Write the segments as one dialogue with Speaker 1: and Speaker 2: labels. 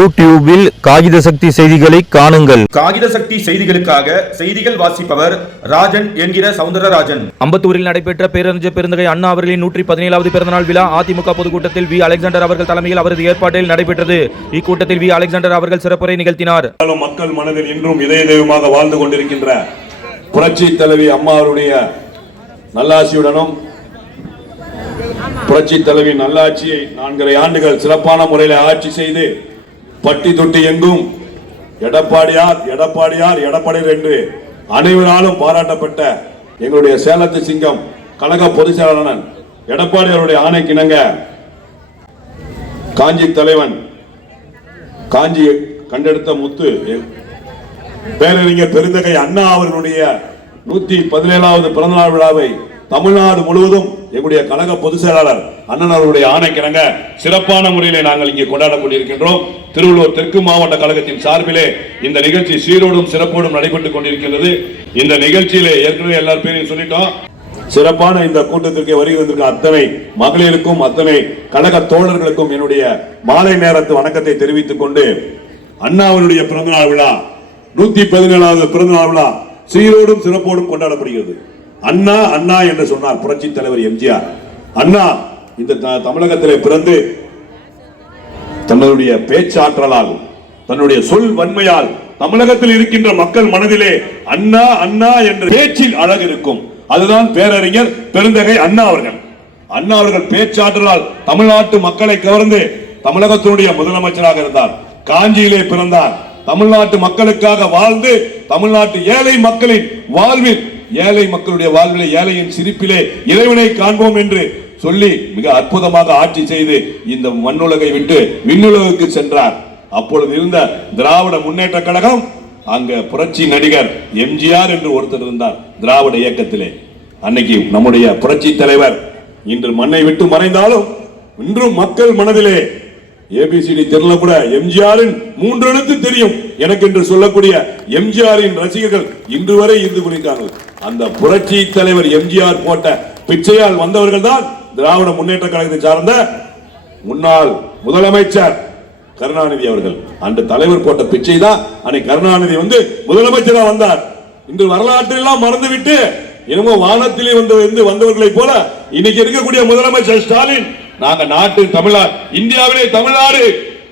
Speaker 1: யூடியூபில் காகித சக்தி செய்திகளை காணுங்கள்.
Speaker 2: காகித சக்தி செய்திகளுக்காக செய்திகள் வாசிப்பவர் ராஜன் என்கிற சவுந்தரராஜன்.
Speaker 3: அம்பத்தூரில் நடைபெற்ற பேரறிஞர் பெருந்தகை அண்ணா அவர்களின் நூற்றி பதினேழாவது பிறந்தநாள் விழா அதிமுக பொதுக்கூட்டத்தில் வி. அலெக்சாண்டர் அவர்கள் தலைமையில் அவரது ஏற்பாட்டில் நடைபெற்றது. இக்கூட்டத்தில் வி. அலெக்சாண்டர் அவர்கள் சிறப்புரை நிகழ்த்தினார்.
Speaker 4: மக்கள் மனதில் இன்றும் இதய தெய்வமாக வாழ்ந்து கொண்டிருக்கின்ற புரட்சி தலைவி அம்மா அவருடைய நல்லாட்சியுடனும் புரட்சி தலைவி நல்லாட்சியை நான்கரை ஆண்டுகள் சிறப்பான முறையில் ஆட்சி செய்து பட்டி தொட்டி எங்கும்? எடப்பாடியார் எடப்பாடியார் எடப்பாடியார் என்று அனைவராலும் பாராட்டப்பட்ட எங்களுடைய சேலத்து சிங்கம் கழக பொதுச் செயலாளர் எடப்பாடியாருடைய ஆணைக்கிணங்க காஞ்சி தலைவன் காஞ்சி கண்டெடுத்த முத்து பேரறிஞர் பெருந்தகை அண்ணா அவர்களுடைய நூத்தி பதினேழாவது பிறந்தநாள் விழாவை தமிழ்நாடு முழுவதும் எங்களுடைய கழக பொதுச் செயலாளர் அண்ணன் அவருடைய ஆணைக்கிணங்க சிறப்பான முறையிலே நாங்கள் இங்கே கொண்டாடக் கொண்டிருக்கின்றோம். திருவள்ளூர் தெற்கு மாவட்ட கழகத்தின் சார்பிலே இந்த நிகழ்ச்சி சீரோடும் சிறப்போடும் நடைபெற்றுக் கொண்டிருக்கிறது இந்த நிகழ்ச்சியிலே ஏற்கனவே எல்லார் பேரையும் சொல்லிட்டோம். சிறப்பான இந்த கூட்டத்திற்கு வருகிறதற்கு அத்தனை மகளிருக்கும் அத்தனை கழக தோழர்களுக்கும் என்னுடைய மாலை நேரத்து வணக்கத்தை தெரிவித்துக் கொண்டு அண்ணாவினுடைய பிறந்தநாள் விழா நூத்தி பதினேழாவது பிறந்தநாள் விழா சீரோடும் சிறப்போடும் கொண்டாடப்படுகிறது. அண்ணா அண்ணா என்று சொன்னார் புரட்சி தலைவர் எம்ஜிஆர். அண்ணா இந்த த- தமிழகத்திலே பிறந்து தன்னுடைய பேச்சாற்றலால் தன்னுடைய சொல் வன்மையால் தமிழகத்தில் இருக்கின்ற மக்கள் மனதிலே அண்ணா அண்ணா என்ற பேச்சில் அழகு இருக்கும். அதுதான் பேரறிஞர் பெருந்தகை அண்ணா அவர்கள். அண்ணா அவர்கள் பேச்சாற்றலால் தமிழ்நாட்டு மக்களை கவர்ந்து தமிழகத்தினுடைய முதலமைச்சராக இருந்தார். காஞ்சியிலே பிறந்தார். தமிழ்நாட்டு மக்களுக்காக வாழ்ந்து தமிழ்நாட்டு ஏழை மக்களின் வாழ்வில் ஏழை மக்களுடைய வாழ்விலே ஏழையின் சிரிப்பிலே இறைவனை காண்போம் என்று சொல்லி மிக அற்புதமாக ஆட்சி செய்து இந்த மண்ணுலகை விட்டு விண்ணுலகுக்கு சென்றார். அப்பொழுது இருந்த திராவிட முன்னேற்ற கழகம் அங்க புரட்சி நடிகர் எம்ஜிஆர் என்று ஒருத்தர் இருந்தார் திராவிட இயக்கத்திலே. அன்னைக்கு நம்முடைய புரட்சி தலைவர் இன்று மண்ணை விட்டு மறைந்தாலும் இன்றும் மக்கள் மனதிலே ஏபிசிடி தெரியல கூட. எம்ஜிஆரின் மூன்று எழுத்து தெரியும். எனக்கு என்று சொல்லக்கூடிய எம்ஜிஆரின் ரசிகர்கள் இன்று வரை இருந்து கொண்டிருக்காங்க அந்த புரட்சி தலைவர் எம்ஜிஆர் போட்ட பிச்சையால் வந்தவர்கள் தான் திராவிட முன்னேற்ற கழகத்தை சார்ந்த முன்னாள் முதலமைச்சர் கருணாநிதி அவர்கள். அந்த தலைவர் போட்ட பிச்சை தான் அன்னைக்கு கருணாநிதி வந்து முதலமைச்சரா வந்தார். இன்று வரலாற்றெல்லாம் மறந்துவிட்டு என்னமோ வானத்திலே வந்து வந்து போல இன்னைக்கு இருக்கக்கூடிய முதலமைச்சர் ஸ்டாலின் நாங்க நாட்டு தமிழர் இந்தியாவிலே தமிழ்நாடு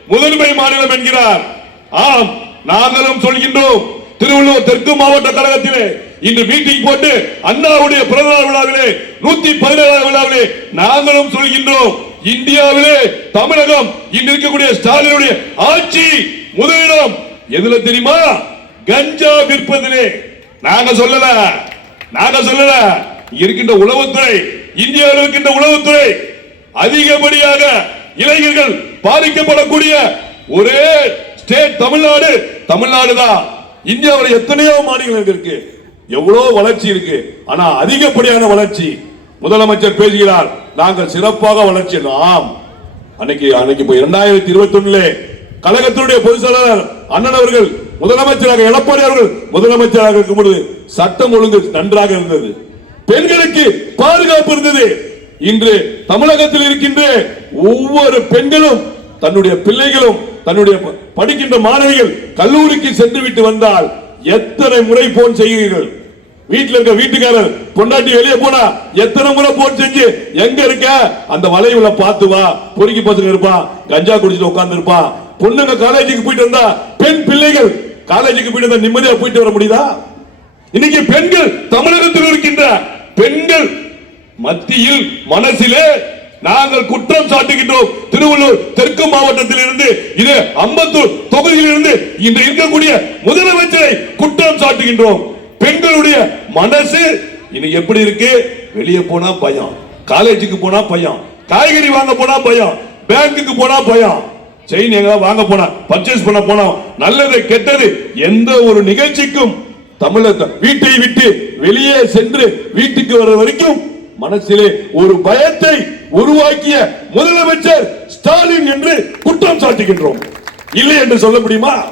Speaker 4: முதன்மை மாநிலம் என்கிறார். ஆம் நாங்களும் சொல்கின்றோம் திருவள்ளூர் தெற்கு மாவட்ட கழகத்திலே இன்று மீட்டிங் போட்டு அண்ணாவுடைய பிறந்தநாள் விழாவிலே நூத்தி பதினேழாவது விழாவிலே நாங்களும் சொல்கின்றோம் இந்தியாவிலே தமிழகம் இன்று இருக்கக்கூடிய ஸ்டாலினுடைய ஆட்சி முதலிடம். எதுல தெரியுமா? கஞ்சா விற்பதிலே. நாங்க சொல்லல நாங்க சொல்லல. இருக்கின்ற உளவுத்துறை இந்தியாவில் இருக்கின்ற உளவுத்துறை அதிகப்படியாக இளைஞர்கள் பாதிக்கப்படக்கூடிய ஒரே ஸ்டேட் தமிழ்நாடு. தமிழ்நாடு தான் இந்தியாவில் எத்தனையோ மாநிலங்கள் இருக்கு. எவ்வளவு வளர்ச்சி இருக்கு. ஆனா அதிகப்படியான வளர்ச்சி. முதலமைச்சர் பேசுகிறார் நாங்கள் சிறப்பாக வளர்ச்சி ஆம். அன்னைக்கு அன்னைக்கு இப்போ இரண்டாயிரத்தி இருபத்தி ஒண்ணுல கழகத்தினுடைய பொதுச் செயலாளர் அண்ணன் அவர்கள் முதலமைச்சராக எடப்பாடி அவர்கள் முதலமைச்சராக இருக்கும் பொழுது சட்டம் ஒழுங்கு நன்றாக இருந்தது. பெண்களுக்கு பாதுகாப்பு இருந்தது. இன்று தமிழகத்தில் இருக்கின்ற ஒவ்வொரு பெண்களும் தன்னுடைய பிள்ளைகளும் தன்னுடைய படிக்கின்ற மாணவிகள் கல்லூரிக்கு சென்று விட்டு வந்தால் எத்தனை முறை போன் செய்கிறீர்கள் வீட்டில் இருக்க வீட்டுக்காரர் பொண்டாட்டி வெளியே போனா எத்தனை முறை போன் செஞ்சு எங்க இருக்க? அந்த வளைவுல பார்த்து வா. பொறுக்கி பசங்க இருப்பான் கஞ்சா குடிச்சிட்டு உட்கார்ந்து இருப்பான் பொண்ணுங்க காலேஜுக்கு போயிட்டு வந்தா பெண் பிள்ளைகள் காலேஜுக்கு போயிட்டு வந்தா நிம்மதியா போயிட்டு வர முடியுதா? இன்னைக்கு பெண்கள் தமிழகத்தில் இருக்கின்ற பெண்கள் மத்தியில் மனசிலே நாங்கள் குற்றம் சாட்டுகின்றோம். திருவள்ளூர் தெற்கு மாவட்டத்தில் இருந்து இது அம்பத்தூர் தொகுதியில் இருந்து இன்று இருக்கக்கூடிய முதலமைச்சரை குற்றம் சாட்டுகின்றோம். பெண்களுடைய மனசு இனி எப்படி இருக்கு? வெளியே போனா பயம். காலேஜுக்கு போனா பயம். காய்கறி வாங்க போனா பயம். பேங்க்குக்கு போனா பயம். செயின் எங்க வாங்க போனா பர்ச்சேஸ் பண்ண போனா நல்லது கெட்டது எந்த ஒரு நிகழ்ச்சிக்கும் தமிழக வீட்டை விட்டு வெளியே சென்று வீட்டுக்கு வர வரைக்கும் மனசிலே ஒரு பயத்தை உருவாக்கிய முதலமைச்சர் ஸ்டாலின் என்று குற்றம் சாட்டுகின்றோம். இல்லை என்று சொல்ல முடியுமா?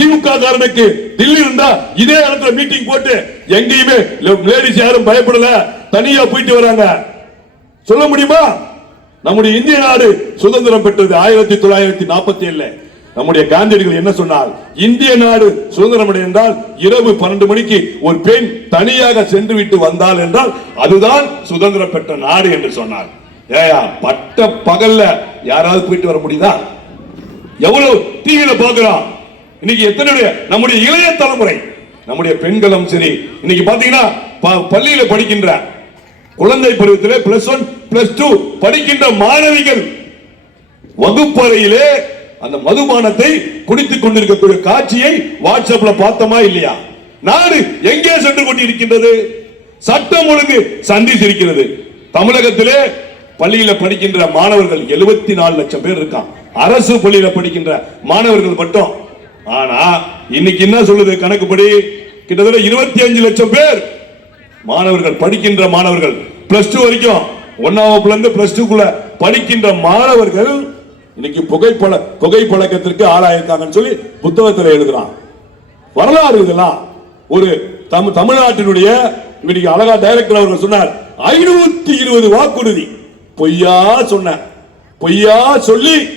Speaker 4: திமுக காரனுக்கு தில்லி இருந்தா இதே இடத்துல மீட்டிங் போட்டு எங்கேயுமே லேடிஸ் யாரும் பயப்படல. தனியா போயிட்டு வராங்க. சொல்ல முடியுமா? நம்முடைய இந்திய நாடு சுதந்திரம் பெற்றது ஆயிரத்தி தொள்ளாயிரத்தி நாற்பத்தி ஏழுல. நம்முடைய காந்தியடிகள் என்ன சொன்னார் இந்திய நாடு சுதந்திரம் என்றால் இரவு பன்னெண்டு மணிக்கு ஒரு பெண் தனியாக சென்று விட்டு வந்தால் என்றால் அதுதான் சுதந்திரம் பெற்ற நாடு என்று சொன்னார். ஏயா பட்ட பகல்ல யாராவது போயிட்டு வர முடியுதா? எவ்வளவு டிவியில பாக்குறோம் இன்னைக்கு எத்தனை நம்முடைய இளைய தலைமுறை. நம்முடைய பெண்களும் சரி. இன்னைக்கு பாத்தீங்கன்னா ப- பள்ளியில படிக்கின்ற குழந்தை பருவத்திலே பிளஸ் ஒன் பிளஸ் டூ படிக்கின்ற மாணவிகள் வகுப்பறையிலே அந்த மதுபானத்தை குடித்துக் கொண்டிருக்கக்கூடிய காட்சியை வாட்ஸ்அப்ல பார்த்தோமா இல்லையா? நாடு எங்கே சென்று கொண்டிருக்கின்றது? சட்டம் ஒழுங்கு சந்தித்திருக்கிறது. தமிழகத்திலே பள்ளியில படிக்கின்ற மாணவர்கள் 74 நாலு லட்சம் பேர் இருக்கான் அரசு பள்ளியில படிக்கின்ற மாணவர்கள் மட்டும். ஆனா இன்னைக்கு என்ன சொல்லுது கணக்குப்படி? கிட்டத்தட்ட 25 அஞ்சு லட்சம் பேர் மாணவர்கள் படிக்கின்ற மாணவர்கள் பிளஸ் டூ வரைக்கும் ஒன்னாம் வகுப்புல இருந்து பிளஸ் டூக்குள்ள படிக்கின்ற மாணவர்கள் இன்னைக்கு புகைப்பழ புகைப்பழக்கத்திற்கு ஆளாயிருக்காங்கன்னு சொல்லி புத்தகத்தில் எழுதுறான். வரலாறு இதெல்லாம். ஒரு தம் தமிழ்நாட்டினுடைய இன்னைக்கு அழகா டைரக்டர் அவர்கள் சொன்னார் ஐநூத்தி இருபது வாக்குறுதி. பொய்யா சொன்ன. பொய்யா சொல்லி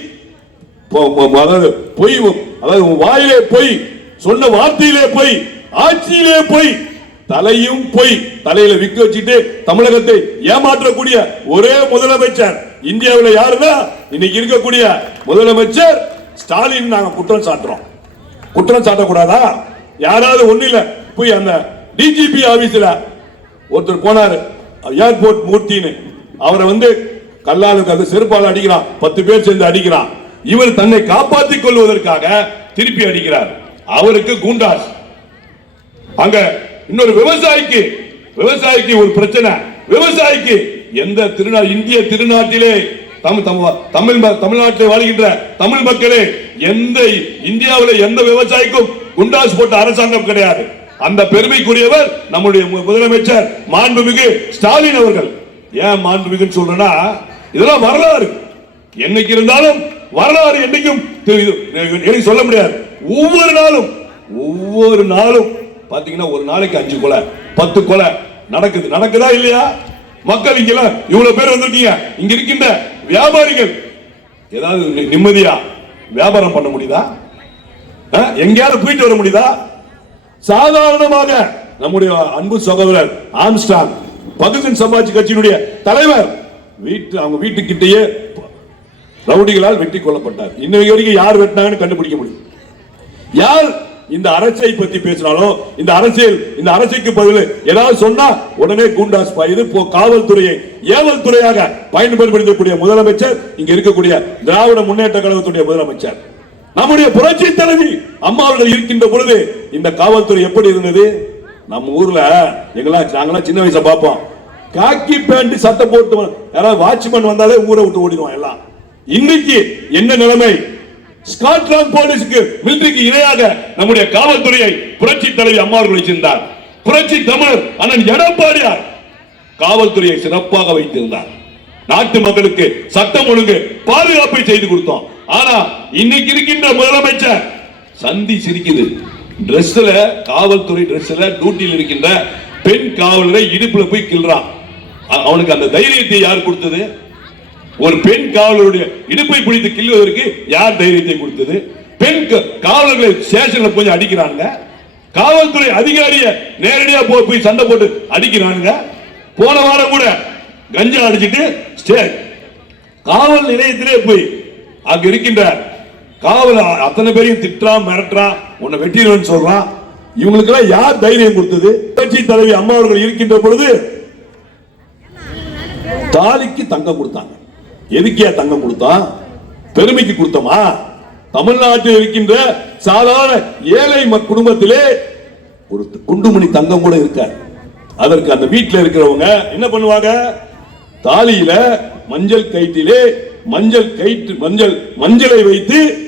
Speaker 4: பொ- அதாவது பொய் அதாவது உன் வாயிலே பொய் சொன்ன வார்த்தையிலே பொய் ஆட்சியிலே பொய் தலையும் பொய். தலையில விக்க வச்சுட்டு தமிழகத்தை ஏமாற்றக்கூடிய ஒரே முதலமைச்சர். இந்தியாவில் யாருன்னா இன்னைக்கு இருக்கக்கூடிய முதலமைச்சர் ஸ்டாலின் நாங்க குற்றம் சாட்டுறோம். குற்றம் சாட்டக்கூடாதா? யாராவது ஒண்ணு இல்ல போய் அந்த டிஜிபி ஆபீஸ்ல ஒருத்தர் போனாரு. ஏர்போர்ட் மூர்த்தின்னு. அவரை வந்து கல்லாலுக்கு அது செருப்பால் அடிக்கிறான். பத்து பேர் சேர்ந்து அடிக்கிறான். இவர் தன்னை காப்பாற்றிக் கொள்வதற்காக திருப்பி அடிக்கிறார். அவருக்கு குண்டாஸ். அங்க இன்னொரு விவசாயிக்கு விவசாயிக்கு ஒரு பிரச்சனை. விவசாயிக்கு எந்த திருநா இந்திய திருநாட்டிலே தமிழ் தமிழ் தமிழ் ம- தமிழ்நாட்டில் வாழ்கின்ற தமிழ் மக்களே எந்த இந்தியாவில் எந்த விவசாயிக்கும் குண்டாஸ் போட்ட அரசாங்கம் கிடையாது. அந்த பெருமைக்குரியவர் நம்முடைய மு- முதலமைச்சர் மாண்புமிகு ஸ்டாலின் அவர்கள். ஏன் மாண்புமிகுன்னு சொல்றேன்னா இதெல்லாம் வரலாறு. என்னைக்கு இருந்தாலும் வரலாறு என்னைக்கும் தெ- சொல்ல முடியாது. ஒவ்வொரு நாளும் ஒவ்வொரு நாளும் பாத்தீங்கன்னா ஒரு நாளைக்கு அஞ்சு கொலை பத்து கொலை நடக்குது. நடக்குதா இல்லையா? மக்கள் இங்க இவ்வளவு பேர் வந்திருக்கீங்க. இங்க இருக்கின்ற வியாபாரிகள் ஏதாவது நிம்மதியா வியாபாரம் பண்ண முடியுதா? எங்கேயாவது போயிட்டு வர முடியுதா? சாதாரணமாக நம்முடைய அன்பு சகோதரர் ஆம்ஸ்டாங் பகுஜன் சமாஜ் கட்சியினுடைய தலைவர் வீட்டு அவங்க வீட்டுக்கிட்டேயே ரவுடிகளால் வெட்டி கொல்லப்பட்டார். இன்னைக்கு வரைக்கும் யார் வெட்டினாங்கன்னு கண்டுபிடிக்க முடியும். யார் இந்த அரசை பத்தி பேசினாலும் இந்த அரசியல் இந்த அரசுக்கு பதில் ஏதாவது சொன்னா உடனே குண்டாஸ் இது போ காவல்துறையை ஏவல் துறையாக பயன்படுத்தக்கூடிய முதலமைச்சர் இங்க இருக்கக்கூடிய திராவிட முன்னேற்ற கழகத்துடைய முதலமைச்சர். நம்முடைய புரட்சி தலைவி அம்மா அவர்கள் இருக்கின்ற பொழுது இந்த காவல்துறை எப்படி இருந்தது? நம்ம ஊர்ல எங்களா நாங்களாம் சின்ன வயசை பார்ப்போம். காக்கி பேண்ட் சட்டை போட்டு யாராவது வாட்ச்மேன் வந்தாலே ஊரை விட்டு ஓடிடுவோம் எல்லாம். இன்னைக்கு என்ன நிலைமை? ஸ்காட்லாந்து போலீஸுக்கு மிலிட்டரிக்கு இணையாக நம்முடைய காவல்துறையை புரட்சி தலைவி அம்மா அவர்கள் வச்சிருந்தார் புரட்சி தமிழர் அண்ணன் எடப்பாடியார் காவல்துறையை சிறப்பாக வைத்திருந்தார். நாட்டு மக்களுக்கு சட்டம் ஒழுங்கு பாதுகாப்பை செய்து கொடுத்தோம். ஆனா இன்னைக்கு இருக்கின்ற முதலமைச்சர் சந்தி சிரிக்குது. ட்ரெஸ்ல காவல்துறை ட்ரெஸ்ல டியூட்டியில் இருக்கின்ற பெண் காவலரை இடுப்புல போய் கிள்றான். அவனுக்கு அந்த தைரியத்தை யார் கொடுத்தது? ஒரு பெண் காவலருடைய இடுப்பை பிடித்து கிள்ளுவதற்கு யார் தைரியத்தை கொடுத்தது? பெண் காவலர்களை ஸ்டேஷன்ல போய் அடிக்கிறாங்க காவல்துறை அதிகாரிய நேரடியா போய் போய் சண்டை போட்டு அடிக்கிறாங்க போன வாரம் கூட கஞ்சா அடிச்சிட்டு ஸ்டே காவல் நிலையத்திலே போய் அங்க இருக்கின்ற காவல் அத்தனை பேரையும் திட்டா மிரட்டா உன்னை வெட்டிடுவேன்னு சொல்றான். இவங்களுக்கு எல்லாம் யார் தைரியம் கொடுத்தது? கட்சி தலைவி அம்மா அவர்கள் இருக்கின்ற பொழுது தாலிக்கு தங்கம் கொடுத்தாங்க. எதுக்கியா தங்கம் கொடுத்தான் பெருமைக்கு கொடுத்தோமா? தமிழ்நாட்டில் இருக்கின்ற சாதாரண ஏழை ம- குடும்பத்திலே ஒரு குண்டுமணி தங்கம் கூட இருக்காது. அதற்கு அந்த வீட்டில் இருக்கிறவங்க என்ன பண்ணுவாங்க? தாலியில மஞ்சள் கயிற்றிலே மஞ்சள் கயிற்று மஞ்சள் மஞ்சளை வைத்து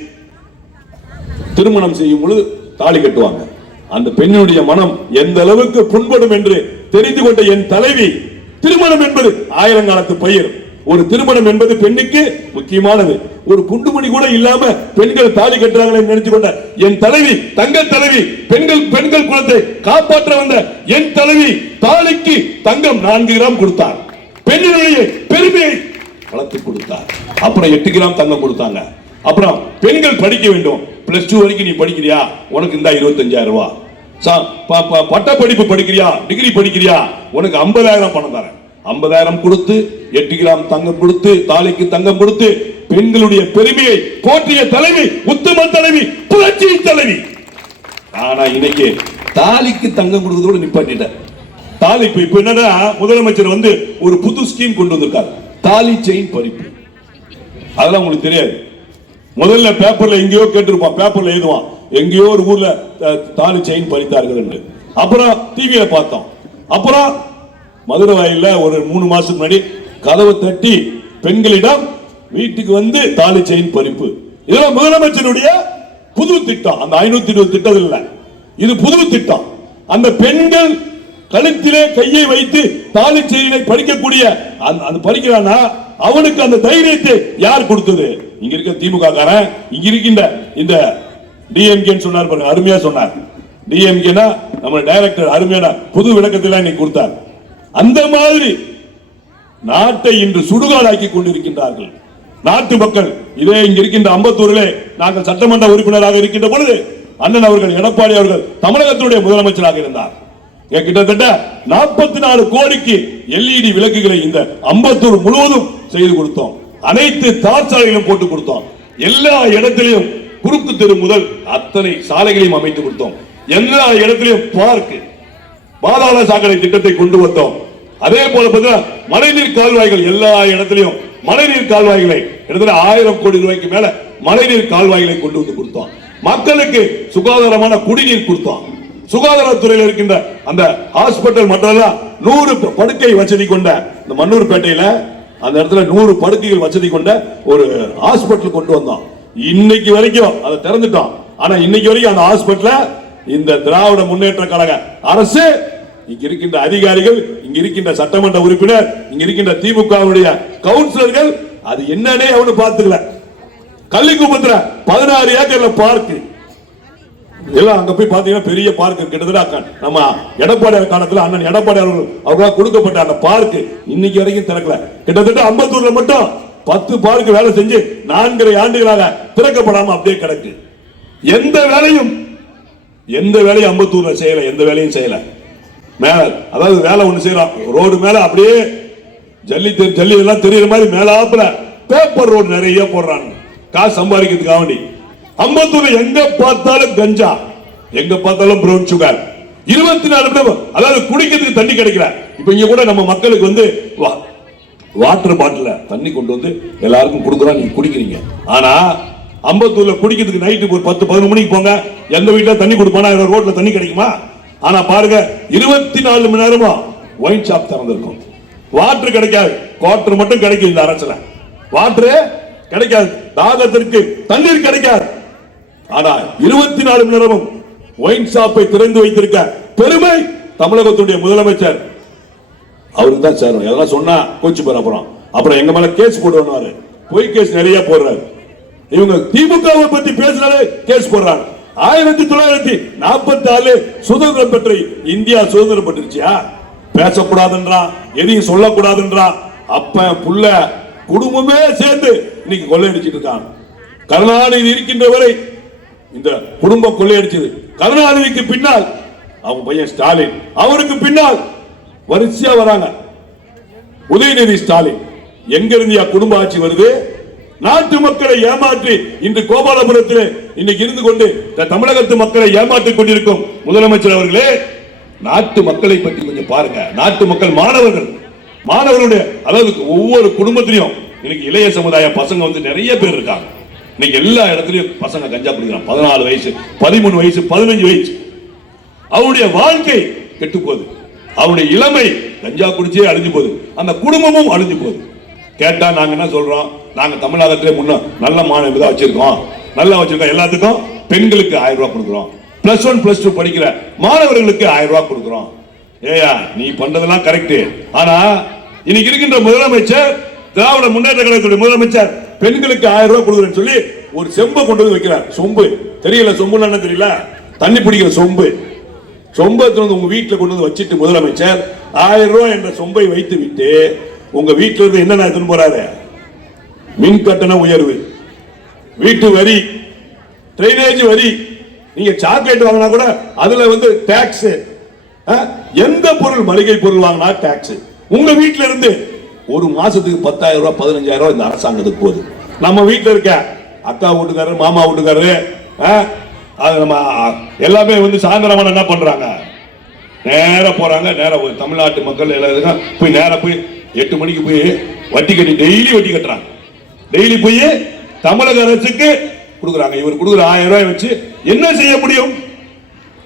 Speaker 4: திருமணம் செய்யும் பொழுது தாலி கட்டுவாங்க. அந்த பெண்ணுடைய மனம் எந்த அளவுக்கு புண்படும் என்று தெரிந்து கொண்ட என் தலைவி திருமணம் என்பது ஆயிரங்காலத்து பயிர். ஒரு திருமணம் என்பது பெண்ணுக்கு முக்கியமானது. ஒரு குண்டுமணி கூட இல்லாம பெண்கள் தாலி கட்டுறாங்களே நினைச்சு கொண்ட என் தலைவி தங்க தலைவி பெண்கள் பெண்கள் குலத்தை காப்பாற்ற வந்த என் தலைவி தாலிக்கு தங்கம் நான்கு கிராம் கொடுத்தார். பெண்ணினுடைய பெருமையை வளர்த்து கொடுத்தார். அப்புறம் எட்டு கிராம் தங்கம் கொடுத்தாங்க. அப்புறம் பெண்கள் படிக்க வேண்டும். பிளஸ் டூ வரைக்கும் நீ படிக்கிறியா? உனக்கு இந்த இருபத்தஞ்சாயிரம் ரூபாய் பட்ட ப- படிக்கிறியா? டிகிரி படிக்கிறியா? உனக்கு ஐம்பதாயிரம் பணம் தரேன். ஐம்பதாயிரம் கொடுத்து எட்டு கிராம் தங்கம் கொடுத்து தாலிக்கு தங்கம் கொடுத்து பெண்களுடைய பெருமையை போற்றிய தலைவி உத்தம தலைவி புரட்சி தலைவி. ஆனா இன்னைக்கு தாலிக்கு தங்கம் கொடுக்கறதோட நிப்பாட்டிட்டார். தாலி இப்ப என்னன்னா முதலமைச்சர் வந்து ஒரு புது ஸ்கீம் கொண்டு வந்திருக்காரு. தாலி செயின் பறிப்பு. அதெல்லாம் உங்களுக்கு தெரியாது. முதல்ல பேப்பர்ல எங்கேயோ கேட்டிருப்பான் பேப்பர்ல எழுதுவான். எங்கேயோ ஒரு ஊர்ல தாலி செயின் பறித்தார்கள் என்று. அப்புறம் டிவியில பார்த்தோம். அப்புறம் மதுரை வாயில ஒரு மூணு மாசத்துக்கு முன்னாடி கதவை தட்டி பெண்களிடம் வீட்டுக்கு வந்து தாலி செயின் பறிப்பு. இதெல்லாம் முதலமைச்சருடைய புது திட்டம். அந்த ஐநூத்தி இருபது திட்டம் இல்ல. இது புது திட்டம். அந்த பெண்கள் கழுத்திலே கையை வைத்து தாலி செயினை பறிக்கக்கூடிய அந்த அந்த பறிக்கிறானா அவனுக்கு அந்த தைரியத்தை யார் கொடுத்தது? இங்க இருக்க திமுக காரன் இங்க இருக்கின்ற இந்த டிஎம்கேன்னு சொன்னார் பாருங்க அருமையா சொன்னார். டிஎம்கேனா நம்ம டைரக்டர் அருமையான புது விளக்கத்தில் இன்னைக்கு கொடுத்தார். அந்த மாதிரி நாட்டை இன்று சுடுகாடாக்கி கொண்டிருக்கின்றார்கள். நாட்டு மக்கள் இதே இங்க இருக்கின்ற அம்பத்தூரிலே நாங்கள் சட்டமன்ற உறுப்பினராக இருக்கின்ற பொழுது அண்ணன் அவர்கள் எடப்பாடி அவர்கள் தமிழகத்தினுடைய முதலமைச்சராக இருந்தார். கிட்டத்தட்ட நாற்பத்தி நாலு கோடிக்கு எல்இடி விளக்குகளை இந்த அம்பத்தூர் முழுவதும் செய்து கொடுத்தோம். அனைத்து தார் சாலைகளும் போட்டு கொடுத்தோம். எல்லா இடத்திலையும் குறுக்கு தெரு முதல் அத்தனை சாலைகளையும் அமைத்து கொடுத்தோம். எல்லா இடத்திலையும் பார்க்கு பாதாள சாக்கடை திட்டத்தை கொண்டு வந்தோம். அதே போல பார்த்தீங்கன்னா மழைநீர் கால்வாய்கள் எல்லா இடத்திலையும் மழைநீர் கால்வாய்களை கிட்டத்தட்ட ஆயிரம் கோடி ரூபாய்க்கு மேல மழைநீர் கால்வாய்களை கொண்டு வந்து கொடுத்தோம். மக்களுக்கு சுகாதாரமான குடிநீர் கொடுத்தோம். சுகாதாரத்துறையில் இருக்கின்ற அந்த ஹாஸ்பிட்டல் மற்றெல்லாம் நூறு படுக்கை வசதி கொண்ட இந்த மன்னூர்பேட்டையில அந்த இடத்துல நூறு படுக்கைகள் வசதி கொண்ட ஒரு ஹாஸ்பிட்டல் கொண்டு வந்தோம். இன்னைக்கு வரைக்கும் அதை திறந்துட்டோம். ஆனா இன்னைக்கு வரைக்கும் அந்த ஹாஸ்பிட்டல இந்த திராவிட முன்னேற்ற கழக அரசு இங்க இருக்கின்ற அதிகாரிகள் இங்க இருக்கின்ற சட்டமன்ற உறுப்பினர் இங்க இருக்கின்ற திமுகவுடைய கவுன்சிலர்கள் அது என்னன்னே அவனு பார்த்துக்கல. கள்ளிக்குப்பத்துல பதினாறு ஏக்கர்ல பார்க்கு. எல்லாம் அங்க போய் பாத்தீங்கன்னா பெரிய பார்க் கிட்டத்தட்ட நம்ம எடப்பாடியார் காலத்துல அண்ணன் எடப்பாடி அவர்கள் அவர்களால் கொடுக்கப்பட்ட அந்த பார்க் இன்னைக்கு வரைக்கும் திறக்கல. கிட்டத்தட்ட அம்பத்தூர்ல மட்டும் பத்து பார்க் வேலை செஞ்சு நான்கரை ஆண்டுகளாக திறக்கப்படாம அப்படியே கிடக்கு. எந்த வேலையும் எந்த வேலையும் அம்பத்தூர்ல செய்யல எந்த வேலையும் செய்யல. மேல அதாவது வேலை ஒண்ணு செய்யறோம் ரோடு மேல அப்படியே ஜல்லி ஜல்லி எல்லாம் தெரியுற மாதிரி மேலாப்புல பேப்பர் ரோடு நிறைய போடுறாங்க. காசு சம்பாதிக்கிறதுக்காக வேண்டி. அம்பத்தூர்ல எங்க பார்த்தாலும் கஞ்சா. எங்க பார்த்தாலும் ப்ரௌன் சுகர் இருபத்தி நாலு மணி அதாவது குடிக்கிறதுக்கு தண்ணி கிடைக்கல. இப்ப இங்க கூட நம்ம மக்களுக்கு வந்து வா- வாட்டர் பாட்டில தண்ணி கொண்டு வந்து எல்லாருக்கும் கொடுக்குறோம் நீங்க குடிக்கிறீங்க. ஆனா அம்பத்தூர்ல குடிக்கிறதுக்கு நைட்டு ஒரு பத்து பதினொன்று மணிக்கு போங்க. எந்த வீட்டுல தண்ணி கொடுப்பானா? ரோட்ல தண்ணி கிடைக்குமா? ஆனா பாருங்க இருபத்தி நாலு மணி நேரமா ஒயின் ஷாப் திறந்திருக்கும். வாட்டர் கிடைக்காது. குவாட்டர் மட்டும் கிடைக்கும் இந்த அரசுல வாட்டர் கிடைக்காது. தாகத்திற்கு தண்ணீர் கிடைக்காது. ஆனா இருபத்தி நாலு மணி நேரமும் ஒயின் ஷாப்பை திறந்து வைத்திருக்க பெருமை தமிழகத்துடைய முதலமைச்சர். அவருக்கு தான் சேரும் எதெல்லாம் சொன்னா கோச்சு போற அப்புறம். அப்புறம் எங்க மேல கேஸ் போடுவாரு பொய் கேஸ் நிறைய போடுறாரு. இவங்க திமுகவை பத்தி பேசினாலே கேஸ் போடுறாரு. ஆயிரத்தி தொள்ளாயிரத்தி நாற்பத்தி ஆறு சுதந்திரம் பெற்ற இந்தியா சுதந்திரம் பெற்றுருச்சியா? பேசக்கூடாதுன்றான் எதையும் சொல்லக்கூடாதுன்றான் அப்ப புள்ள குடும்பமே சேர்ந்து இன்னைக்கு கொள்ளையடிச்சிட்டு இருக்கான். கருணாநிதி இருக்கின்ற வரை இந்த குடும்பம் கொள்ளையடிச்சது. கருணாநிதிக்கு பின்னால் அவங்க பையன் ஸ்டாலின். அவருக்கு பின்னால் வரிசையா வராங்க. உதயநிதி ஸ்டாலின். எங்க இருந்தியா குடும்ப ஆட்சி வருது? நாட்டு மக்களை ஏமாற்றி இன்று கோபாலபுரத்திலே இன்னைக்கு இருந்து கொண்டு தமிழகத்து மக்களை ஏமாற்றிக் கொண்டிருக்கும் முதலமைச்சர் அவர்களே நாட்டு மக்களை பற்றி கொஞ்சம் பாருங்க. நாட்டு மக்கள் மாணவர்கள். மாணவர்களுடைய அதாவது ஒவ்வொரு குடும்பத்திலையும் இன்னைக்கு இளைய சமுதாய பசங்க வந்து நிறைய பேர் இருக்காங்க. இன்னைக்கு எல்லா இடத்துலையும் பசங்க கஞ்சா பிடிக்கிறாங்க. பதினாலு வயசு பதிமூணு வயசு பதினஞ்சு வயசு. அவருடைய வாழ்க்கை கெட்டு போகுது. அவருடைய இளமை கஞ்சா குடிச்சே அழிஞ்சு போகுது. அந்த குடும்பமும் அழிஞ்சு போகுது. கேட்டா நாங்க என்ன சொல்றோம்? நாங்க தமிழகத்திலே முன்ன நல்ல மாணவர் தான் வச்சிருக்கோம். நல்லா வச்சிருக்கோம். எல்லாத்துக்கும் பெண்களுக்கு ஆயிரம் ரூபாய் கொடுக்குறோம். பிளஸ் ஒன் பிளஸ் டூ படிக்கிற மாணவர்களுக்கு ஆயிரம் ரூபாய் கொடுக்குறோம். ஏயா நீ பண்றதெல்லாம் கரெக்ட் ஆனா இன்னைக்கு இருக்கின்ற முதலமைச்சர் திராவிட முன்னேற்ற கழகத்துடைய முதலமைச்சர் பெண்களுக்கு ஆயிரம் ரூபாய் கொடுக்குறேன்னு சொல்லி ஒரு செம்பை கொண்டு வந்து வைக்கிறார். சொம்பு. தெரியல சொம்புன்னு என்ன தெரியல? தண்ணி பிடிக்கிற சொம்பு. சொம்பை வந்து உங்க வீட்டில் கொண்டு வந்து வச்சுட்டு முதலமைச்சர் ஆயிரம் ரூபாய் என்ற சொம்பை வைத்து விட்டு உங்க வீட்டுல இருந்து என்னென்ன எடுத்துன்னு போறாரு? மின் கட்டண உயர்வு. வீட்டு வரி ட்ரைனேஜ் வரி. நீங்க சாக்லேட் வாங்கினா கூட அதுல வந்து டாக்ஸ் எந்த பொருள் மளிகை பொருள் வாங்கினா டாக்ஸ் உங்க வீட்ல இருந்து ஒரு மாசத்துக்கு பத்தாயிரம் ரூபாய் பதினஞ்சாயிரம் ரூபாய் இந்த அரசாங்கத்துக்கு போகுது. நம்ம வீட்டில் இருக்க அக்கா வீட்டுக்காரரு மாமா வீட்டுக்காரரு ஆ, அது நம்ம எல்லாமே வந்து சாயந்தரமான என்ன பண்றாங்க? நேராக போறாங்க நேராக போய் தமிழ்நாட்டு மக்கள் எல்லாம் போய் நேராக போய் எட்டு மணிக்கு போய் வட்டி கட்டி டெய்லி வட்டி கட்டுறாங்க. டெய்லி போய் தமிழக அரசுக்கு கொடுக்குறாங்க. இவர் கொடுக்குற ஆயிரம் ரூபாய் வச்சு என்ன செய்ய முடியும்?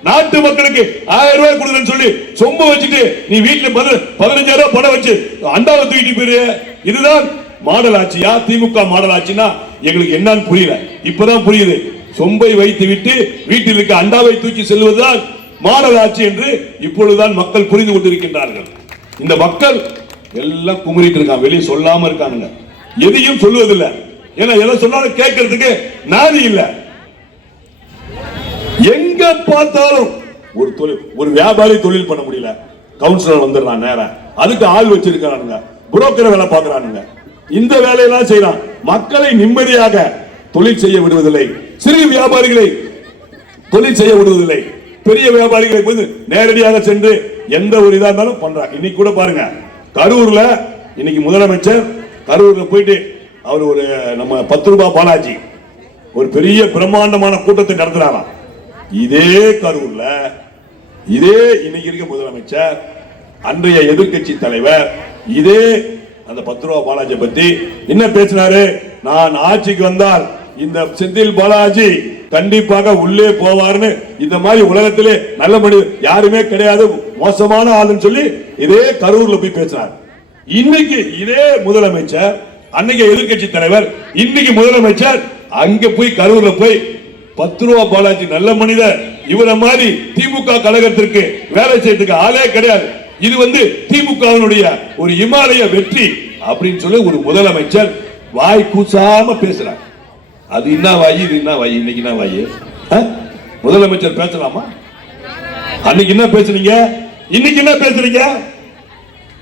Speaker 4: நாட்டு மக்களுக்கு ஆயிரம் ரூபாய் கொடுக்குறேன்னு சொல்லி சொம்ப வச்சுட்டு நீ வீட்டுல பதின- பதினஞ்சாயிரம் ரூபாய் பணம் வச்சு அண்டாவை தூக்கிட்டு போயிரு. இதுதான் மாடல் ஆட்சியா திமுக மாடல் ஆட்சினா எங்களுக்கு என்னன்னு புரியல. இப்பதான் புரியுது. சொம்பை வைத்து விட்டு வீட்டில் இருக்க அண்டாவை தூக்கி செல்வதுதான் மாடல் ஆட்சி என்று இப்பொழுதுதான் மக்கள் புரிந்து கொண்டிருக்கின்றார்கள். இந்த மக்கள் எல்லாம் குமரிட்டு இருக்கான் வெளியே சொல்லாம இருக்கானுங்க. எதையும் சொல்லுவதில்லை. ஏன்னா எதை சொன்னாலும் கேட்கறதுக்கு நாதி இல்லை. எங்க பார்த்தாலும் ஒரு தொழில் ஒரு வியாபாரி தொழில் பண்ண முடியல. கவுன்சிலர் வந்துடுறான் நேரம் அதுக்கு ஆள் வச்சிருக்கிறானுங்க. புரோக்கர் வேலை பார்க்கறானுங்க. இந்த வேலையெல்லாம் செய்யறான். மக்களை நிம்மதியாக தொழில் செய்ய விடுவதில்லை. சிறு வியாபாரிகளை தொழில் செய்ய விடுவதில்லை. பெரிய வியாபாரிகளை வந்து நேரடியாக சென்று எந்த ஒரு இதா இருந்தாலும் பண்றாங்க இன்னைக்கு கூட பாருங்க. கரூர்ல இன்னைக்கு முதலமைச்சர் கரூர்ல போயிட்டு அவர் ஒரு நம்ம பத்து ரூபாய் பாலாஜி ஒரு பெரிய பிரம்மாண்டமான கூட்டத்தை நடத்துறாராம். இதே கரூர்ல இதே இன்னைக்கு இருக்க முதலமைச்சர் அன்றைய எதிர்க்கட்சி தலைவர் இதே அந்த பத்து ரூபா பாலாஜி பத்தி என்ன பேசினாரு? நான் ஆட்சிக்கு வந்தால் இந்த செந்தில் பாலாஜி கண்டிப்பாக உள்ளே போவார்னு இந்த மாதிரி உலகத்திலே நல்ல மனிதர் யாருமே கிடையாது மோசமான ஆளுன்னு சொல்லி இதே கரூர்ல போய் பேசுறார். இன்னைக்கு இதே முதலமைச்சர் அன்னைக்கு எதிர்க்கட்சி தலைவர் இன்னைக்கு முதலமைச்சர் அங்க போய் கரூர்ல போய் பத்து ரூபா பாலாஜி நல்ல மனிதர் இவரை மாதிரி திமுக கழகத்திற்கு வேலை செய்யறதுக்கு ஆளே கிடையாது. இது வந்து திமுகவினுடைய ஒரு இமாலய வெற்றி அப்படின்னு சொல்லி ஒரு முதலமைச்சர் வாய் கூசாம பேசுறார். அது என்ன வாயி இது என்ன வாயி? இன்னைக்கு என்ன வாயி? ஆ? முதலமைச்சர் பேசலாமா? அன்னைக்கு என்ன பேசுறீங்க இன்னைக்கு என்ன பேசுறீங்க?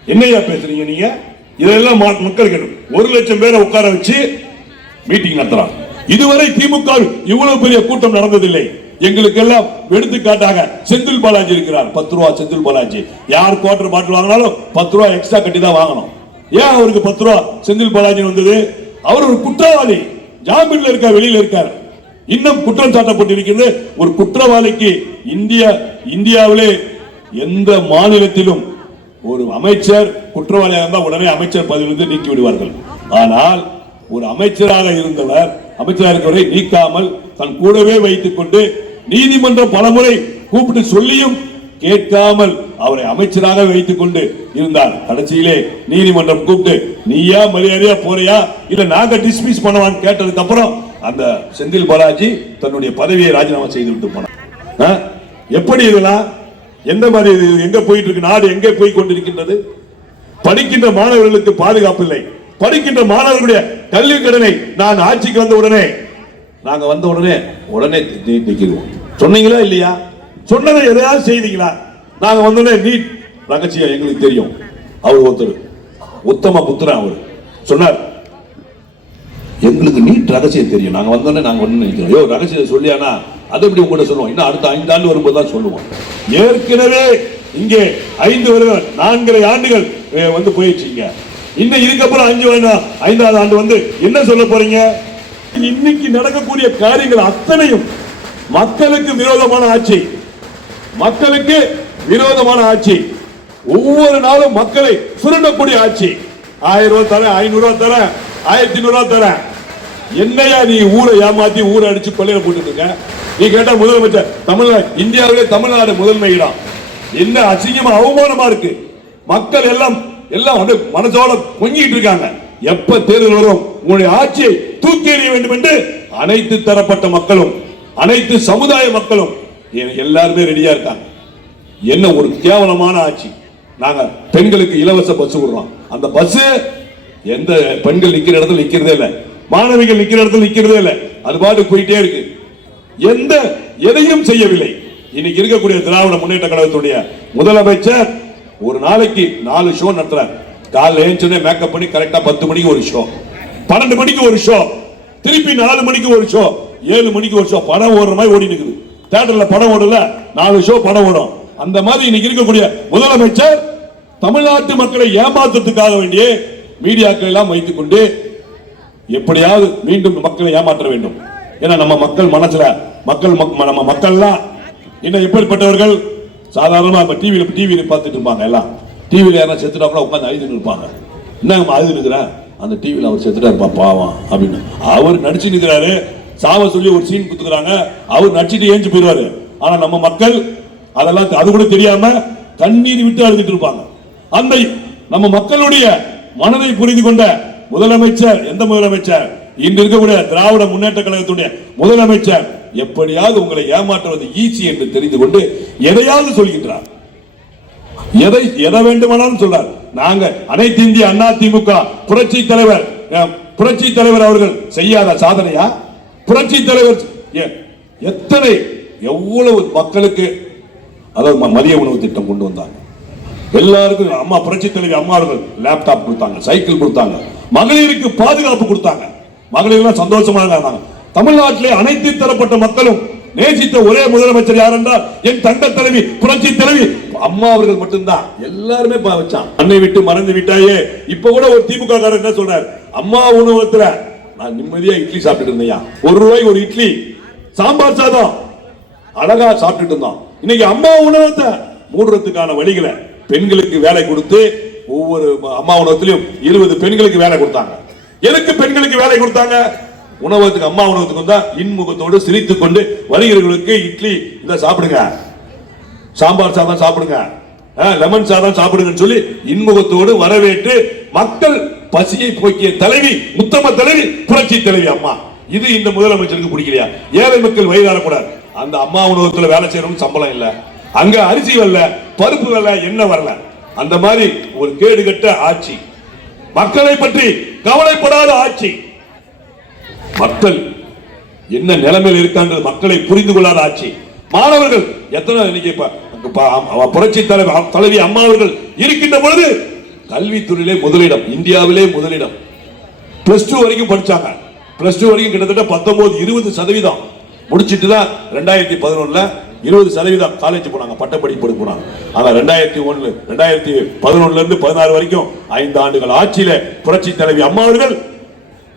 Speaker 4: என்னையா பேசுறீங்க நீங்க? இதெல்லாம் மக்கள் கேட்கும் ஒரு லட்சம் பேரை உட்கார வச்சு மீட்டிங் நடத்துறாங்க. இதுவரை திமுக இவ்வளவு பெரிய கூட்டம் நடந்ததில்லை. எங்களுக்கு எல்லாம் எடுத்துக்காட்டாக செந்தில் பாலாஜி இருக்கிறார். பத்து ரூபா செந்தில் பாலாஜி. யார் குவார்டர் பாட்டில் வாங்கினாலும் பத்து ரூபா எக்ஸ்ட்ரா கட்டி தான் வாங்கணும். ஏன் அவருக்கு பத்து ரூபா செந்தில் பாலாஜி வந்தது? அவர் ஒரு குற்றவாளி. ஜாமீன்ல இருக்கார் வெளியில இருக்கார் இன்னும் குற்றம் சாட்டப்பட்டிருக்கிறது. ஒரு குற்றவாளிக்கு இந்தியா இந்தியாவிலே எந்த மாநிலத்திலும் ஒரு அமைச்சர் குற்றவாளியாக இருந்தால் உடனே அமைச்சர் பதவியிலிருந்து நீக்கி விடுவார்கள். ஆனால் ஒரு அமைச்சராக இருந்தவர் அமைச்சராக இருக்கிறவரை நீக்காமல் தன் கூடவே வைத்துக் கொண்டு நீதிமன்றம் பலமுறை கூப்பிட்டு சொல்லியும் கேட்காமல் அவரை அமைச்சராக வைத்துக் கொண்டு இருந்தார். கடைசியிலே நீதிமன்றம் கூப்பிட்டு நீயா மரியாதையா போறியா? இல்ல நாங்க டிஸ்மிஸ் பண்ணவான்னு கேட்டதுக்கு அப்புறம் அந்த செந்தில் பாலாஜி தன்னுடைய பதவியை ராஜினாமா செய்து விட்டு போனார். ஆ? எப்படி இதெல்லாம்? எந்த மாதிரி இது? எங்க போயிட்டு இருக்கு நாடு எங்கே போய் கொண்டிருக்கின்றது? படிக்கின்ற மாணவர்களுக்கு பாதுகாப்பு இல்லை. படிக்கின்ற மாணவர்களுடைய கல்வி கடனை நான் ஆட்சிக்கு வந்த உடனே நாங்க வந்த உடனே உடனே நீக்கிடுவோம் சொன்னீங்களா இல்லையா? சொன்னதை எதையாவது செய்தீங்களா? நாங்க வந்தோடனே நீட் ரகசியம் எங்களுக்கு தெரியும். அவர் ஒருத்தர் உத்தம புத்திரன் அவர். சொன்னார் எங்களுக்கு நீட் ரகசியம் தெரியும். நாங்க வந்தோடனே நாங்க ஒண்ணு நினைக்கிறோம். ஐயோ ரகசியம் சொல்லியானா? அதை எப்படி உங்கள்கிட்ட சொல்லுவோம்? இன்னும் அடுத்த ஐந்து ஆண்டு வரும்போது தான் சொல்லுவோம். ஏற்கனவே இங்கே ஐந்து வருடம் நான்கரை ஆண்டுகள் வந்து போயிடுச்சிங்க இன்னும் இதுக்கப்புறம் அஞ்சு வருடம் ஐந்தாவது ஆண்டு வந்து என்ன சொல்ல போறீங்க? இன்னைக்கு நடக்கக்கூடிய காரியங்கள் அத்தனையும் மக்களுக்கு விரோதமான ஆட்சி. மக்களுக்கு விரோதமான ஆட்சி. ஒவ்வொரு நாளும் மக்களை சுரண்டக்கூடிய ஆட்சி. ஆயிரம் ரூபாய் தரேன் ஐநூறு ரூபாய் தரேன் ஆயிரத்தி ஐநூறு ரூபாய் தரேன். என்னையா நீ ஊரை ஏமாத்தி ஊரை அடிச்சு கொள்ளையில போட்டு இருக்க நீ கேட்ட முதலமைச்சர் தமிழ்நாடு இந்தியாவிலே தமிழ்நாடு முதன்மை இடம் என்ன அசிங்கமா அவமானமா இருக்கு? மக்கள் எல்லாம் எல்லாம் வந்து மனசோட கொஞ்சிட்டு இருக்காங்க. எப்ப தேர்தல் வரும்? உங்களுடைய ஆட்சியை தூக்கி எறிய வேண்டும் என்று அனைத்து தரப்பட்ட மக்களும் அனைத்து சமுதாய மக்களும் எல்லாருமே ரெடியா இருக்காங்க. என்ன ஒரு கேவலமான ஆட்சி. நாங்க பெண்களுக்கு இலவச பஸ் விடுறோம். அந்த பஸ் எந்த பெண்கள் நிக்கிற இடத்துல நிக்கிறதே இல்லை. மாணவிகள் நிக்கிற இடத்துல நிக்கிறதே இல்லை. அது பாட்டு போயிட்டே இருக்கு. எந்த எதையும் செய்யவில்லை. இன்னைக்கு இருக்கக்கூடிய திராவிட முன்னேற்ற கழகத்துடைய முதலமைச்சர் ஒரு நாளைக்கு நாலு ஷோ நடத்துறாரு. காலைல ஏஞ்சோடனே மேக்கப் பண்ணி கரெக்டா பத்து மணிக்கு ஒரு ஷோ பன்னெண்டு மணிக்கு ஒரு ஷோ திருப்பி நாலு மணிக்கு ஒரு ஷோ ஏழு மணிக்கு ஒரு ஷோ படம் ஓடுற மாதிரி ஓடி இருக்குது. தியேட்டர்ல படம் ஓடல நாலு ஷோ படம் ஓடும். அந்த மாதிரி இன்னைக்கு இருக்கக்கூடிய முதலமைச்சர் தமிழ்நாட்டு மக்களை ஏமாத்துறதுக்காக வேண்டிய மீடியாக்கள் எல்லாம் வைத்துக் கொண்டு எப்படியாவது மீண்டும் மக்களை ஏமாற்ற வேண்டும். ஏன்னா நம்ம மக்கள் மனசுல மக்கள் மக்- நம்ம மக்கள்லாம் என்ன எப்படிப்பட்டவர்கள்? சாதாரணமா இப்ப டிவியில டிவியில பார்த்துட்டு இருப்பாங்க எல்லாம். டிவியில யாரா செத்துட்டாப்புல உட்காந்து அழுதுன்னு இருப்பாங்க. என்ன அழுது இருக்கிறேன் அந்த டிவியில அவர் செத்துட்டா இருப்பா பாவம் அப்படின்னு. அவர் நடிச்சு நிற்கிறாரு சாவ சொல்லி ஒரு சீன் குத்துக்கிறாங்க அவர் நடிச்சிட்டு ஏஞ்சு போயிடுவாரு. ஆனா நம்ம மக்கள் அதெல்லாம் அது கூட தெரியாம கண்ணீர் விட்டு அழுதுட்டு இருப்பாங்க. அந்த நம்ம மக்களுடைய மனதை புரிந்து கொண்ட முதலமைச்சர் எந்த முதலமைச்சர்? இன்று இருக்கக்கூடிய திராவிட முன்னேற்ற கழகத்துடைய முதலமைச்சர் எப்படியாவது உங்களை ஏமாற்றுவது ஈஸி என்று தெரிந்து கொண்டு எதையாவது சொல்கின்றார். எதை எதை வேண்டுமானாலும் சொல்றார். நாங்க அனைத்து இந்திய அண்ணா திமுக புரட்சி தலைவர் புரட்சி தலைவர் அவர்கள் செய்யாத சாதனையா? புரட்சி தலைவர் எத்தனை எவ்வளவு மக்களுக்கு அதாவது மதிய உணவு திட்டம் கொண்டு வந்தாங்க. எல்லாருக்கும் அம்மா புரட்சி தலைவி அம்மாவர்கள் லேப்டாப் கொடுத்தாங்க சைக்கிள் கொடுத்தாங்க மகளிருக்கு பாதுகாப்பு கொடுத்தாங்க. மகளிர்லாம் சந்தோஷமா இருந்தாங்க. தமிழ்நாட்டிலே அனைத்து தரப்பட்ட மக்களும் நேசித்த ஒரே முதலமைச்சர் யார் என்றால் என் தண்ட தலைவி புரட்சி தலைவி அம்மா அவர்கள் மட்டும்தான். எல்லாருமே வச்சான் அன்னை விட்டு மறந்து விட்டாயே. இப்ப கூட ஒரு திமுக காரர் என்ன சொல்றாரு? அம்மா உணவகத்துல நான் நிம்மதியா இட்லி சாப்பிட்டுட்டு இருந்தேன் ஒரு ரூபாய் ஒரு இட்லி சாம்பார் சாதம். அழகா சாப்பிட்டுட்டு இருந்தோம் இன்னைக்கு அம்மா உணவத்தை மூடுறதுக்கான வழிகளை பெண்களுக்கு வேலை கொடுத்து ஒவ்வொரு அம்மா உணவத்திலையும் இருபது பெண்களுக்கு வேலை கொடுத்தாங்க. எதுக்கு பெண்களுக்கு வேலை கொடுத்தாங்க? உணவகத்துக்கு அம்மா உணவகத்துக்கு வந்தா இன்முகத்தோடு சிரித்துக் கொண்டு வருகிறவர்களுக்கு இட்லி இந்த சாப்பிடுங்க. சாம்பார் சாதம் சாப்பிடுங்க. லெமன் சாதம் சாப்பிடுங்கன்னு சொல்லி இன்முகத்தோடு வரவேற்று மக்கள் பசியை போக்கிய தலைவி உத்தம தலைவி புரட்சி தலைவி அம்மா. இது இந்த முதலமைச்சருக்கு பிடிக்கலையா? ஏழை மக்கள் வயிறாரக்கூடாது அந்த அம்மா உணவகத்துல வேலை செய்யறவங்க சம்பளம் இல்ல. அங்க அரிசி வரல பருப்பு வரல என்ன வரல. அந்த மாதிரி ஒரு கேடு கட்ட ஆட்சி. மக்களை பற்றி கவலைப்படாத ஆட்சி. மக்கள் என்ன நிலைமையில் இருக்கான்றது மக்களை புரிந்து கொள்ளாத ஆட்சி. மாணவர்கள் எத்தனை இன்னைக்கு புரட்சி தலைவர் தலைவி அம்மா அவர்கள் இருக்கின்ற பொழுது கல்வித்துறையிலே முதலிடம் இந்தியாவிலே முதலிடம். பிளஸ் டூ வரைக்கும் படிச்சாங்க. பிளஸ் டூ வரைக்கும் கிட்டத்தட்ட பத்தொன்பது இருபது சதவீதம். முடிச்சிட்டு தான் ரெண்டாயிரத்தி பதினொன்னுல இருபது சதவீதம் காலேஜ் போனாங்க பட்டப்படிப்பு போனாங்க. ஆனா ரெண்டாயிரத்தி ஒன்று ரெண்டாயிரத்தி பதினொன்னுல இருந்து பதினாறு வரைக்கும் ஐந்து ஆண்டுகள் ஆட்சியில புரட்சி தலைவி அம்மா அவர்கள்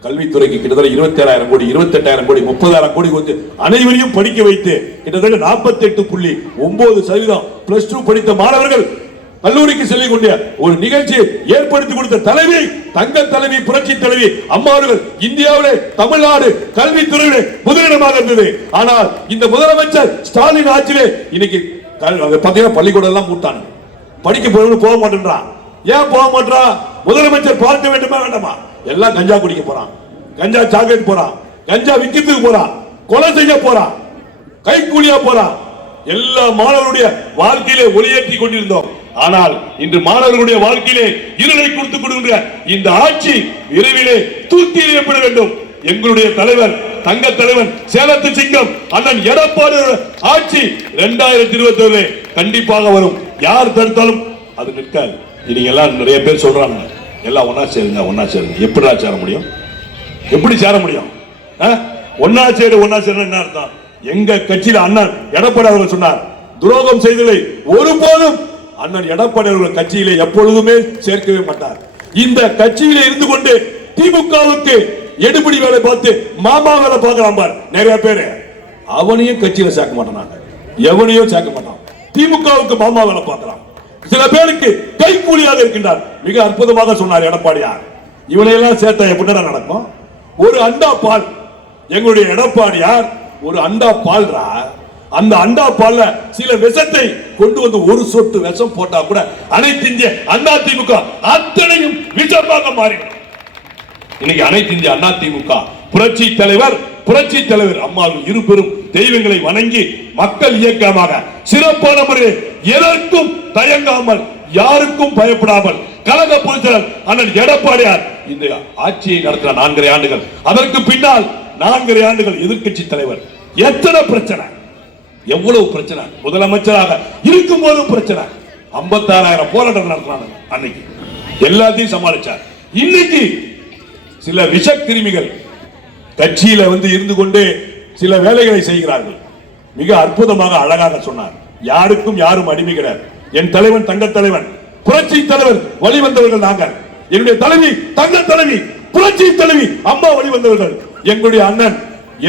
Speaker 4: கல்வித்துறைக்கு கிட்டத்தட்ட இருபத்தி ஏழாயிரம் கோடி இருபத்தெட்டாயிரம் கோடி முப்பதாயிரம் கோடி கொடுத்து அனைவரையும் படிக்க வைத்து கிட்டத்தட்ட நாற்பத்தி எட்டு புள்ளி ஒன்பது சதவீதம் பிளஸ் டூ படித்த மாணவர்கள் கல்லூரிக்கு செல்லிக் கொண்ட ஒரு நிகழ்ச்சி ஏற்படுத்தி கொடுத்த தலைவி தங்க தலைவி புரட்சி தலைவி அம்மாவர்கள் அவர்கள் தமிழ்நாடு கல்வித்துறையில முதலிடமாக இருந்தது. ஆனால் இந்த முதலமைச்சர் ஸ்டாலின் ஆட்சியிலே இன்னைக்கு கல்- பள்ளிக்கூடம் எல்லாம் மூட்டாங்க படிக்க போக மாட்டேன்றான். ஏன் போக மாட்டான் முதலமைச்சர் பார்க்க வேண்டுமா வேண்டாமா? எல்லாம் கஞ்சா குடிக்க போறான். கஞ்சா சாக்லேட் போறான். கஞ்சா விக்கிறதுக்கு போறான். கொலை செய்ய போறான். கைக்கூலியா போறான். எல்லா மாணவருடைய வாழ்க்கையிலே ஒளியேற்றி கொண்டிருந்தோம். ஆனால் இன்று மாணவர்களுடைய வாழ்க்கையிலே இருளை கொடுத்து கொடுக்கிற இந்த ஆட்சி விரைவிலே தூக்கி எறியப்பட வேண்டும். எங்களுடைய தலைவர் தங்க தலைவன் சேலத்து சிங்கம் அண்ணன் எடப்பாடி ஆட்சி இரண்டாயிரத்தி இருபத்தி கண்டிப்பாக வரும். யார் தடுத்தாலும் அது நிற்காது. இன்னைக்கு எல்லாம் நிறைய பேர் சொல்றாங்க. எல்லாம் ஒன்னா சேருங்க ஒன்னா சேருங்க. எப்படிடா சேர முடியும்? எப்படி சேர முடியும்? ஒன்னா சேரு ஒன்னா சேரு என்ன அர்த்தம்? எங்க கட்சியில அண்ணன் எடப்பாடி அவர்கள் சொன்னார் துரோகம் செய்தலை ஒருபோதும் அண்ணன் எடப்பாடி அவர்கள் கட்சியில எப்பொழுதுமே சேர்க்கவே மாட்டார். இந்த கட்சியில இருந்து கொண்டு திமுகவுக்கு எடுபடி வேலை பார்த்து மாமா வேலை பார்க்கலாம் பார் நிறைய பேரு. அவனையும் கட்சியில சேர்க்க மாட்டானாங்க எவனையும் சேர்க்க மாட்டான் திமுகவுக்கு மாமா வேலை பார்க்கலாம். சில பேருக்கு கைக்கூலியாக இருக்கின்றார். மிக அற்புதமாக சொன்னார் எடப்பாடியார். இவனையெல்லாம் சேர்த்தா எப்படிடா நடக்கும். ஒரு அண்டா பால் எங்களுடைய எடப்பாடியார் ஒரு அண்டா பால்ரா அந்த அண்டா பால்ல சில விஷத்தை கொண்டு வந்து ஒரு சொட்டு விஷம் போட்டா கூட அனைத்து இந்திய அண்ணா திமுக அத்தனையும் விஷமாக மாறிடும். இன்னைக்கு அனைத்து இந்திய அண்ணா திமுக புரட்சி தலைவர் புரட்சி தலைவர் அம்மாவின் இரு பெரும் தெய்வங்களை வணங்கி மக்கள் இயக்கமாக சிறப்பான முறையில் எதற்கும் தயங்காமல் யாருக்கும் பயப்படாமல் கழக பொதுச்செயலர் அண்ணன் எடப்பாடியார் இந்த ஆட்சியை நடத்தின நான்கரை ஆண்டுகள். அதற்கு பின்னால் நான்கரை ஆண்டுகள் எதிர்க்கட்சி தலைவர். எத்தனை பிரச்சனை? எவ்வளவு பிரச்சனை? முதலமைச்சராக இருக்கும் போது பிரச்சனை. ஐம்பத்தாறாயிரம் போராட்டம் நடத்தினாங்க அன்னைக்கு. எல்லாத்தையும் சமாளிச்சார். இன்னைக்கு சில விஷ கிருமிகள் கட்சியில வந்து இருந்து கொண்டு சில வேலைகளை செய்கிறார்கள். மிக அற்புதமாக அழகாக சொன்னார். யாருக்கும் யாரும் அடிமை கிடையாது என் தலைவன் தங்க தலைவன் புரட்சி தலைவர் வழிவந்தவர்கள் நாங்கள். என்னுடைய தலைவி தங்க தலைவி புரட்சி தலைவி அம்மா வழிவந்தவர்கள் எங்களுடைய அண்ணன்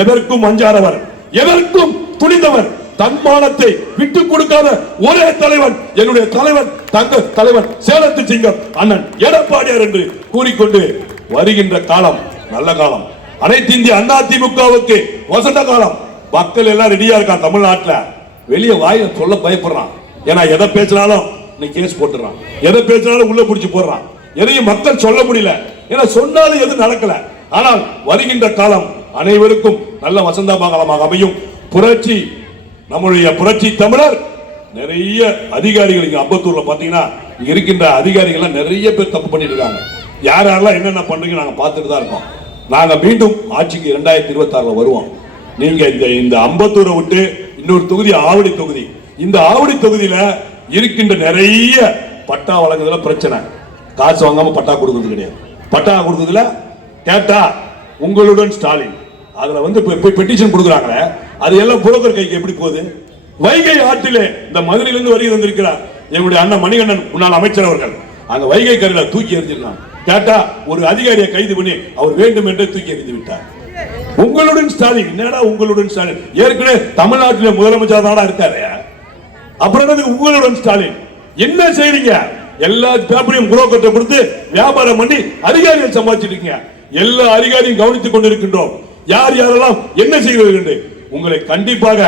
Speaker 4: எதற்கும் அஞ்சாதவர் எதற்கும் துணிந்தவர். தன்மானத்தை விட்டு கொடுக்காத ஒரே தலைவன் என்னுடைய தலைவன் தங்க தலைவன் சேலத்து சிங்கம் அண்ணன் எடப்பாடியார் என்று கூறிக்கொண்டு வருகின்ற காலம் நல்ல காலம். அனைத்து இந்திய அண்ணா திமுகவுக்கு வசந்த காலம். மக்கள் எல்லாம் ரெடியா இருக்கான் தமிழ்நாட்டில். வெளியே வாயில சொல்ல பயப்படுறான். ஏன்னா எதை பேசினாலும் நீ கேஸ் போட்டுறான் எதை பேசினாலும் உள்ள பிடிச்சி போடுறான். எதையும் மக்கள் சொல்ல முடியல. ஏன்னா சொன்னாலும் எதுவும் நடக்கல. ஆனால் வருகின்ற காலம் அனைவருக்கும் நல்ல வசந்த காலமாக அமையும். புரட்சி நம்முடைய புரட்சி தமிழர். நிறைய அதிகாரிகள் இங்க அம்பத்தூர்ல பாத்தீங்கன்னா இருக்கின்ற அதிகாரிகள் நிறைய பேர் தப்பு பண்ணிட்டு இருக்காங்க. யார் யாரெல்லாம் என்னென்ன பண்ணுங்க நாங்கள் பார்த்துட்டு தான் இருக்கோம். நாங்கள் மீண்டும் ஆட்சிக்கு ரெண்டாயிரத்தி இருபத்தாறில் வருவோம். நீங்கள் இந்த இந்த அம்பத்தூரை விட்டு இன்னொரு தொகுதி ஆவடி தொகுதி. இந்த ஆவடி தொகுதியில் இருக்கின்ற நிறைய பட்டா வழங்குறதுல பிரச்சனை. காசு வாங்காமல் பட்டா கொடுக்கறது கிடையாது. பட்டா கொடுக்குறதுல கேட்டா உங்களுடன் ஸ்டாலின். அதில் வந்து இப்போ பெட்டிஷன் கொடுக்குறாங்களே அது எல்லாம் புரோக்கர் கைக்கு எப்படி போகுது? வைகை ஆற்றிலே இந்த மதுரையிலிருந்து வருகை வந்திருக்கிறார் எங்களுடைய அண்ணன் மணிகண்டன் முன்னாள் அமைச்சர் அவர்கள். அங்கே வைகை கரையில் தூக்கி எறிஞ்சிருக்காங்க கேட்டா ஒரு அதிகாரியை கைது பண்ணி அவர் வேண்டும் என்றே தூக்கி எறிந்து விட்டார். உங்களுடன் ஸ்டாலின் என்னடா உங்களுடன் ஸ்டாலின்? ஏற்கனவே தமிழ்நாட்டில் முதலமைச்சர் தானா இருக்காரு? அப்புறம் உங்களுடன் ஸ்டாலின்? என்ன செய்றீங்க? எல்லா பேப்பரையும் புரோக்கர்ட்ட கொடுத்து வியாபாரம் பண்ணி அதிகாரிகள் சம்பாதிச்சிட்டு இருக்கீங்க எல்லா அதிகாரியும் கவனித்துக் கொண்டிருக்கின்றோம். யார் யாரெல்லாம் என்ன செய்வது என்று. உங்களை கண்டிப்பாக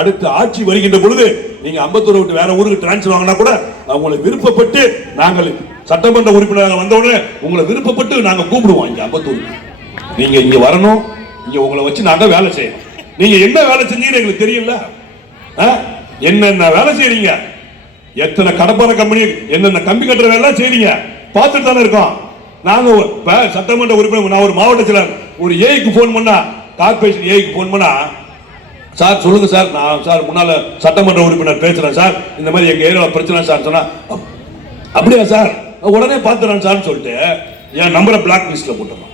Speaker 4: அடுத்த ஆட்சி வருகின்ற பொழுது நீங்க அம்பத்தூர் விட்டு வேற ஊருக்கு டிரான்ஸ்ஃபர் வாங்கினா கூட அவங்களை விருப்பப்பட்டு நாங்கள் சட்டமன்ற உறுப்பினராக வந்த உடனே உங்களை விருப்பப்பட்டு நாங்கள் கூப்பிடுவோம் இங்கே அம்பத்தூர் நீங்க இங்க வரணும். இங்க உங்களை வச்சு நாங்க வேலை செய்யணும் நீங்க என்ன வேலை செஞ்சீங்கன்னு எங்களுக்கு தெரியல. ஆ? என்னென்ன வேலை செய்றீங்க? எத்தனை கடப்பான கம்பெனி என்னென்ன கம்பி கட்டுற வேலை செய்றீங்க? பார்த்துட்டு தானே இருக்கோம். நாங்க சட்டமன்ற உறுப்பினர் நான் ஒரு மாவட்ட செயலர் ஒரு ஏஐக்கு போன் பண்ணா கார்பரேஷன் ஏஐக்கு போன் பண்ணா சார் சொல்லுங்க சார். நான் சார் முன்னால சட்டமன்ற உறுப்பினர் பேசுறேன் சார். இந்த மாதிரி எங்க ஏரியாவில் பிரச்சனை சார் சொன்னா அப்படியா சார்? உடனே பார்த்துறேன் சார்னு சொல்லிட்டு என் நம்பரை பிளாக் லிஸ்ட்டில் போட்டுறான்.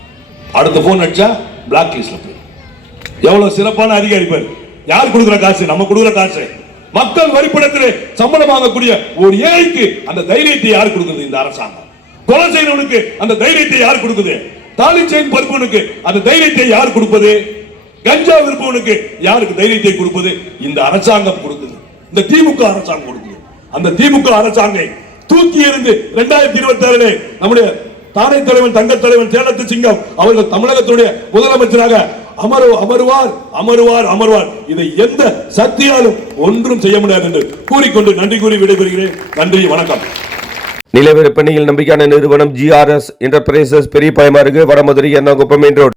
Speaker 4: அடுத்த ஃபோன் அடிச்சா பிளாக் லிஸ்ட்டில் போய் எவ்வளவு சிறப்பான அதிகாரி பேர். யார் கொடுக்குற காசு? நம்ம கொடுக்குற காசு. மக்கள் வரிப்படத்தில் சம்பளம் வாங்கக்கூடிய ஒரு ஏழைக்கு அந்த தைரியத்தை யார் கொடுக்குது இந்த அரசாங்கம்? கொலை செய்யறவனுக்கு அந்த தைரியத்தை யார் கொடுக்குது? தாலி செயின் பருப்பவனுக்கு அந்த தைரியத்தை யார் கொடுப்பது? கஞ்சா விற்பவனுக்கு யாருக்கு தைரியத்தை கொடுப்பது? இந்த அரசாங்கம் கொடுக்குது. இந்த திமுக அரசாங்கம் கொடுக்குது. அந்த திமுக அரசாங்கம் தூக்கி எறிந்து இரண்டாயிரத்தி இருபத்தி ஆறிலே நம்முடைய தானை தலைவன் தங்க தலைவன் சேலத்து சிங்கம் அவர்கள் தமிழகத்துடைய முதலமைச்சராக அமரு அமருவார் அமருவார் அமருவார். இதை எந்த சக்தியாலும் ஒன்றும் செய்ய முடியாது என்று கூறிக்கொண்டு நன்றி கூறி விடைபெறுகிறேன். நன்றி வணக்கம்.
Speaker 1: நிலவர பணியில் நம்பிக்கையான நிறுவனம் ஜிஆர்எஸ் என்டர்பிரைசஸ் பெரிய பயமாறுகு வடமதுரை என்ன மெயின் ரோடு.